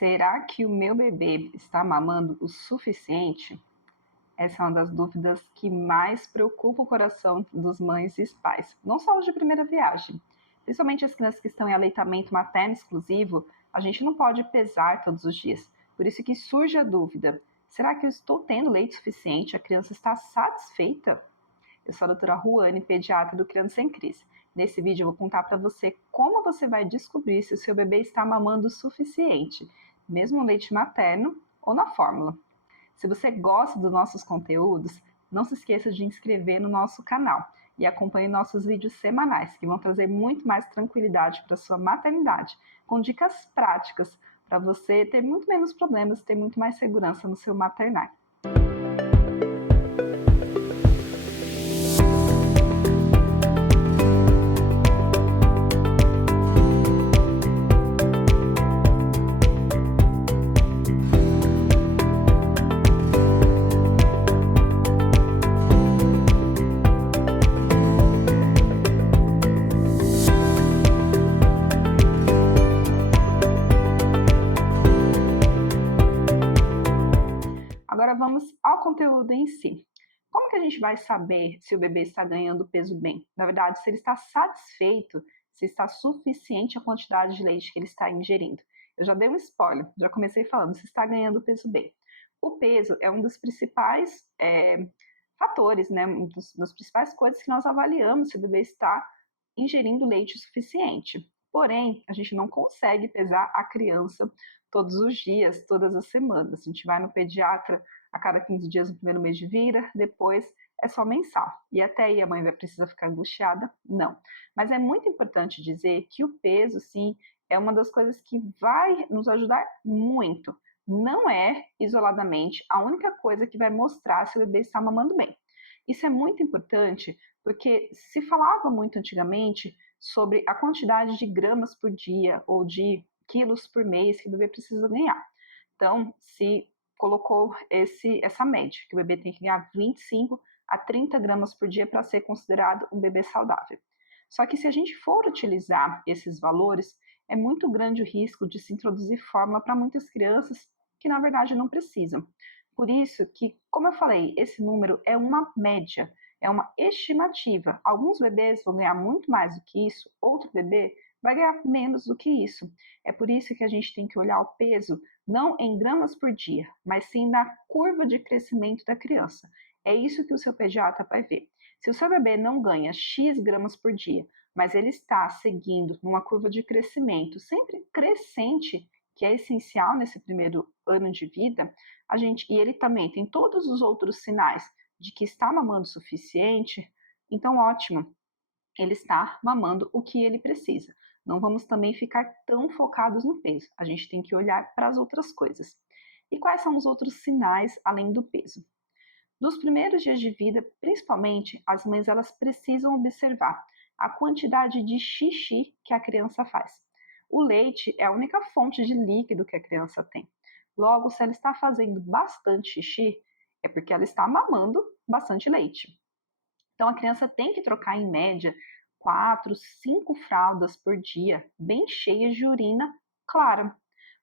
Será que o meu bebê está mamando o suficiente? Essa é uma das dúvidas que mais preocupa o coração dos mães e pais, não só os de primeira viagem. Principalmente as crianças que estão em aleitamento materno exclusivo, a gente não pode pesar todos os dias. Por isso que surge a dúvida: será que eu estou tendo leite suficiente? A criança está satisfeita? Eu sou a doutora Ruane, pediatra do Criança Sem Crise. Nesse vídeo eu vou contar para você como você vai descobrir se o seu bebê está mamando o suficiente, mesmo no leite materno ou na fórmula. Se você gosta dos nossos conteúdos, não se esqueça de inscrever no nosso canal e acompanhe nossos vídeos semanais, que vão trazer muito mais tranquilidade para a sua maternidade, com dicas práticas para você ter muito menos problemas, ter muito mais segurança no seu maternar. Agora vamos ao conteúdo em si. Como que a gente vai saber se o bebê está ganhando peso bem? Na verdade, se ele está satisfeito, se está suficiente a quantidade de leite que ele está ingerindo. Eu já dei um spoiler, já comecei falando, se está ganhando peso bem. O peso é um dos principais fatores, né? Um das principais coisas que nós avaliamos se o bebê está ingerindo leite suficiente. Porém, a gente não consegue pesar a criança todos os dias, todas as semanas. A gente vai no pediatra a cada 15 dias no primeiro mês de vida, depois é só mensal. E até aí a mãe vai precisar ficar angustiada? Não. Mas é muito importante dizer que o peso, sim, é uma das coisas que vai nos ajudar muito. Não é, isoladamente, a única coisa que vai mostrar se o bebê está mamando bem. Isso é muito importante porque se falava muito antigamente sobre a quantidade de gramas por dia ou de quilos por mês que o bebê precisa ganhar. Então, se colocou essa média, que o bebê tem que ganhar 25 a 30 gramas por dia para ser considerado um bebê saudável. Só que se a gente for utilizar esses valores, é muito grande o risco de se introduzir fórmula para muitas crianças que na verdade não precisam. Por isso que, como eu falei, esse número é uma média, é uma estimativa. Alguns bebês vão ganhar muito mais do que isso, outro bebê vai ganhar menos do que isso. É por isso que a gente tem que olhar o peso não em gramas por dia, mas sim na curva de crescimento da criança. É isso que o seu pediatra vai ver. Se o seu bebê não ganha X gramas por dia, mas ele está seguindo numa curva de crescimento sempre crescente, que é essencial nesse primeiro ano de vida, e ele também tem todos os outros sinais de que está mamando o suficiente, então ótimo, ele está mamando o que ele precisa. Não vamos também ficar tão focados no peso, a gente tem que olhar para as outras coisas. E quais são os outros sinais além do peso? Nos primeiros dias de vida, principalmente, as mães elas precisam observar a quantidade de xixi que a criança faz. O leite é a única fonte de líquido que a criança tem. Logo, se ela está fazendo bastante xixi, é porque ela está mamando bastante leite. Então, a criança tem que trocar, em média, 4, 5 fraldas por dia, bem cheias de urina clara.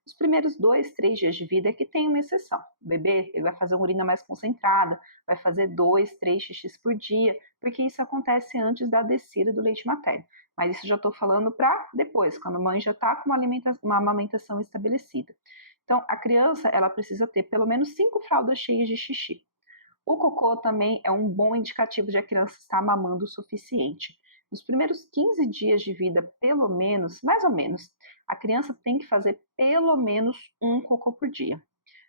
Os primeiros 2, 3 dias de vida é que tem uma exceção. O bebê ele vai fazer uma urina mais concentrada, vai fazer 2, 3 xixis por dia, porque isso acontece antes da descida do leite materno. Mas isso já estou falando para depois, quando a mãe já está com uma amamentação estabelecida. Então, a criança ela precisa ter pelo menos 5 fraldas cheias de xixi. O cocô também é um bom indicativo de a criança estar mamando o suficiente. Nos primeiros 15 dias de vida, pelo menos, mais ou menos, a criança tem que fazer pelo menos um cocô por dia.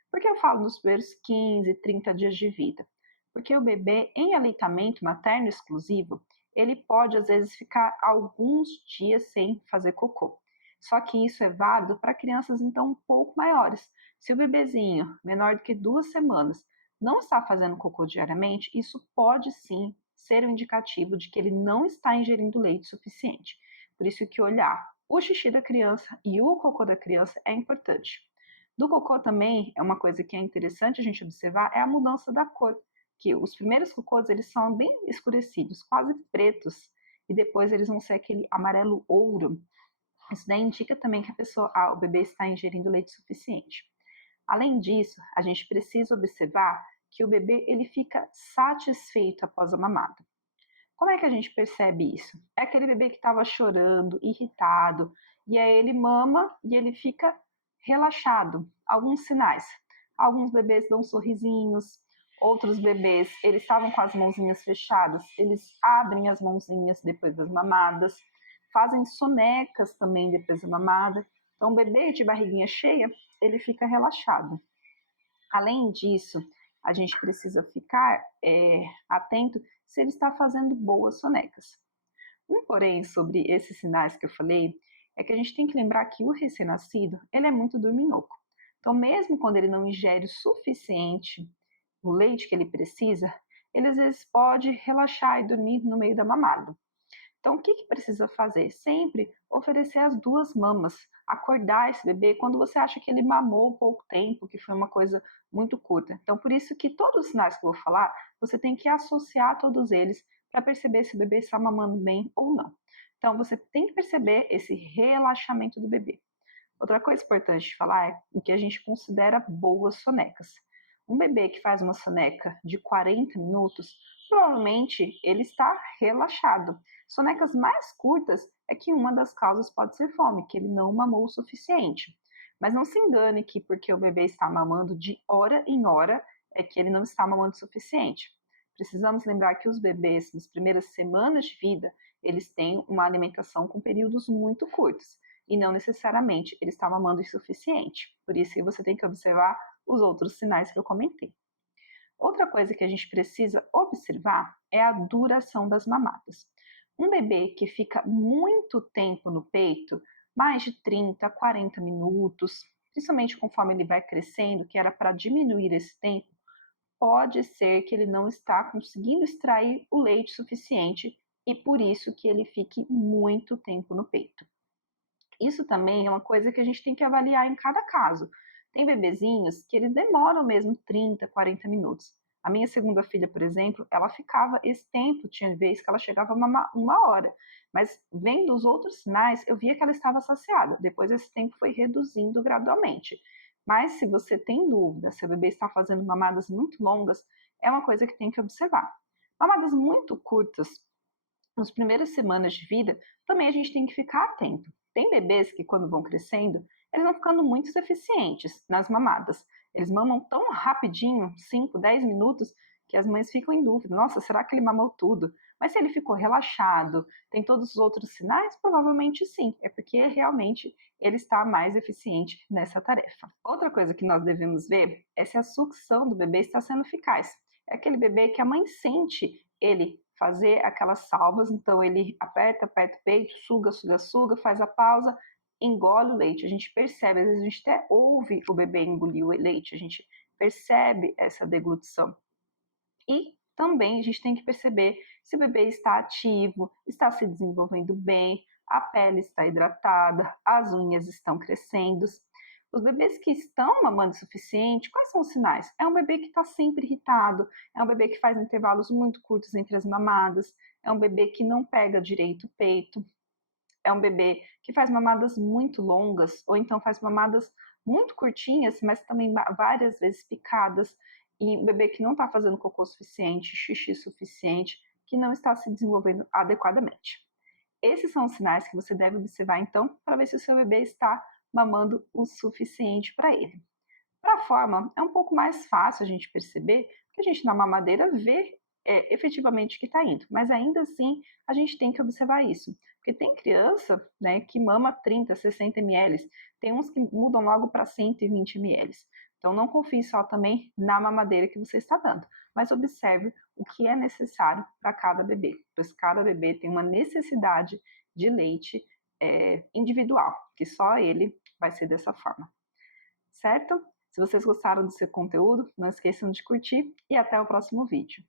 Por que eu falo nos primeiros 15, 30 dias de vida? Porque o bebê em aleitamento materno exclusivo, ele pode às vezes ficar alguns dias sem fazer cocô. Só que isso é válido para crianças então um pouco maiores. Se o bebezinho, menor do que 2 semanas, não está fazendo cocô diariamente, isso pode sim ser um indicativo de que ele não está ingerindo leite suficiente. Por isso que olhar o xixi da criança e o cocô da criança é importante. Do cocô também, é uma coisa que é interessante a gente observar, é a mudança da cor, que os primeiros cocôs eles são bem escurecidos, quase pretos, e depois eles vão ser aquele amarelo ouro. Isso daí indica também que o bebê está ingerindo leite suficiente. Além disso, a gente precisa observar que o bebê ele fica satisfeito após a mamada. Como é que a gente percebe isso? É aquele bebê que estava chorando, irritado, e aí ele mama e ele fica relaxado. Alguns sinais. Alguns bebês dão sorrisinhos, outros bebês, eles estavam com as mãozinhas fechadas, eles abrem as mãozinhas depois das mamadas, fazem sonecas também depois da mamada. Então, o bebê de barriguinha cheia, ele fica relaxado. Além disso, a gente precisa ficar atento se ele está fazendo boas sonecas. Porém, sobre esses sinais que eu falei, é que a gente tem que lembrar que o recém-nascido, ele é muito dorminhoco. Então, mesmo quando ele não ingere o suficiente, o leite que ele precisa, ele às vezes pode relaxar e dormir no meio da mamada. Então, o que precisa fazer? Sempre oferecer as duas mamas, acordar esse bebê quando você acha que ele mamou pouco tempo, que foi uma coisa muito curta. Então, por isso que todos os sinais que eu vou falar, você tem que associar todos eles para perceber se o bebê está mamando bem ou não. Então, você tem que perceber esse relaxamento do bebê. Outra coisa importante de falar é o que a gente considera boas sonecas. Um bebê que faz uma soneca de 40 minutos, provavelmente ele está relaxado. Sonecas mais curtas é que uma das causas pode ser fome, que ele não mamou o suficiente. Mas não se engane que porque o bebê está mamando de hora em hora, é que ele não está mamando o suficiente. Precisamos lembrar que os bebês, nas primeiras semanas de vida, eles têm uma alimentação com períodos muito curtos e não necessariamente ele está mamando o suficiente. Por isso que você tem que observar os outros sinais que eu comentei. Outra coisa que a gente precisa observar é a duração das mamadas. Um bebê que fica muito tempo no peito, mais de 30, 40 minutos, principalmente conforme ele vai crescendo, que era para diminuir esse tempo, pode ser que ele não está conseguindo extrair o leite suficiente e por isso que ele fique muito tempo no peito. Isso também é uma coisa que a gente tem que avaliar em cada caso. Tem bebezinhos que eles demoram mesmo 30, 40 minutos. A minha segunda filha, por exemplo, ela ficava esse tempo, tinha vez que ela chegava a mamar 1 hora. Mas vendo os outros sinais, eu via que ela estava saciada. Depois esse tempo foi reduzindo gradualmente. Mas se você tem dúvida se o bebê está fazendo mamadas muito longas, é uma coisa que tem que observar. Mamadas muito curtas, nas primeiras semanas de vida, também a gente tem que ficar atento. Tem bebês que, quando vão crescendo, eles vão ficando muito eficientes nas mamadas. Eles mamam tão rapidinho, 5, 10 minutos, que as mães ficam em dúvida. Nossa, será que ele mamou tudo? Mas se ele ficou relaxado, tem todos os outros sinais? Provavelmente sim. É porque realmente ele está mais eficiente nessa tarefa. Outra coisa que nós devemos ver é se a sucção do bebê está sendo eficaz. É aquele bebê que a mãe sente ele fazer aquelas salvas, então ele aperta, aperta o peito, suga, suga, suga, faz a pausa, engole o leite. A gente percebe, às vezes a gente até ouve o bebê engolir o leite, a gente percebe essa deglutição. E também a gente tem que perceber se o bebê está ativo, está se desenvolvendo bem, a pele está hidratada, as unhas estão crescendo. Os bebês que estão mamando o suficiente, quais são os sinais? É um bebê que está sempre irritado, é um bebê que faz intervalos muito curtos entre as mamadas, é um bebê que não pega direito o peito, é um bebê que faz mamadas muito longas, ou então faz mamadas muito curtinhas, mas também várias vezes picadas, e um bebê que não está fazendo cocô suficiente, xixi suficiente, que não está se desenvolvendo adequadamente. Esses são os sinais que você deve observar, então, para ver se o seu bebê está mamando o suficiente para ele. Para a forma, é um pouco mais fácil a gente perceber, porque a gente na mamadeira vê efetivamente que está indo, mas ainda assim a gente tem que observar isso, porque tem criança, né, que mama 30, 60 ml, tem uns que mudam logo para 120 ml. Então não confie só também na mamadeira que você está dando, mas observe o que é necessário para cada bebê, pois cada bebê tem uma necessidade de leite individual, que só ele vai ser dessa forma. Certo? Se vocês gostaram do seu conteúdo, não esqueçam de curtir e até o próximo vídeo.